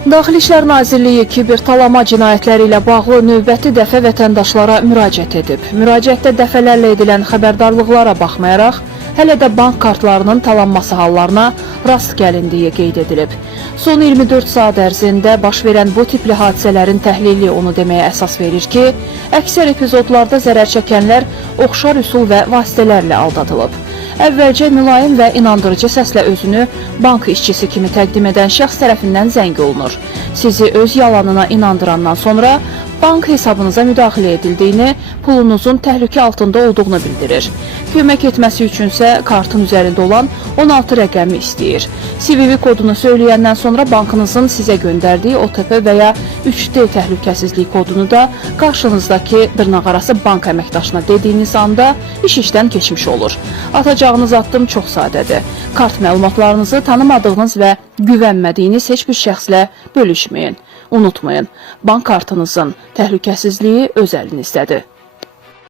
Daxili İşlər Nazirliyi kibertalama cinayətləri ilə bağlı növbəti dəfə vətəndaşlara müraciət edib. Müraciətdə dəfələrlə edilən xəbərdarlıqlara baxmayaraq, hələ də bank kartlarının talanması hallarına rast gəlindiyi qeyd edilib. Son 24 saat ərzində baş verən bu tipli hadisələrin təhlili onu deməyə əsas verir ki, əksər epizodlarda zərər çəkənlər oxşar üsul və vasitələrlə aldadılıb. Əvvəlcə mülayim və inandırıcı səslə özünü bank işçisi kimi təqdim edən şəxs tərəfindən zəng olunur. Sizi öz yalanına inandırandan sonra bank hesabınıza müdaxilə edildiyini, pulunuzun təhlükə altında olduğunu bildirir. Kömək etməsi üçünsə kartın üzərində olan 16 rəqəmi istəyir. CVV kodunu söyləyəndən sonra bankınızın sizə göndərdiyi OTP və ya 3D təhlükəsizlik kodunu da qarşınızdakı dırnaqarası bank əməkdaşına dediyiniz anda iş işdən keçmiş olur. Atacağınız addım çox sadədir. Kart məlumatlarınızı tanımadığınız və güvənmədiyiniz heç bir şəxslə bölüşməyin. Unutmayın, bank kartınızın təhlükəsizliyi öz əlinizdədir.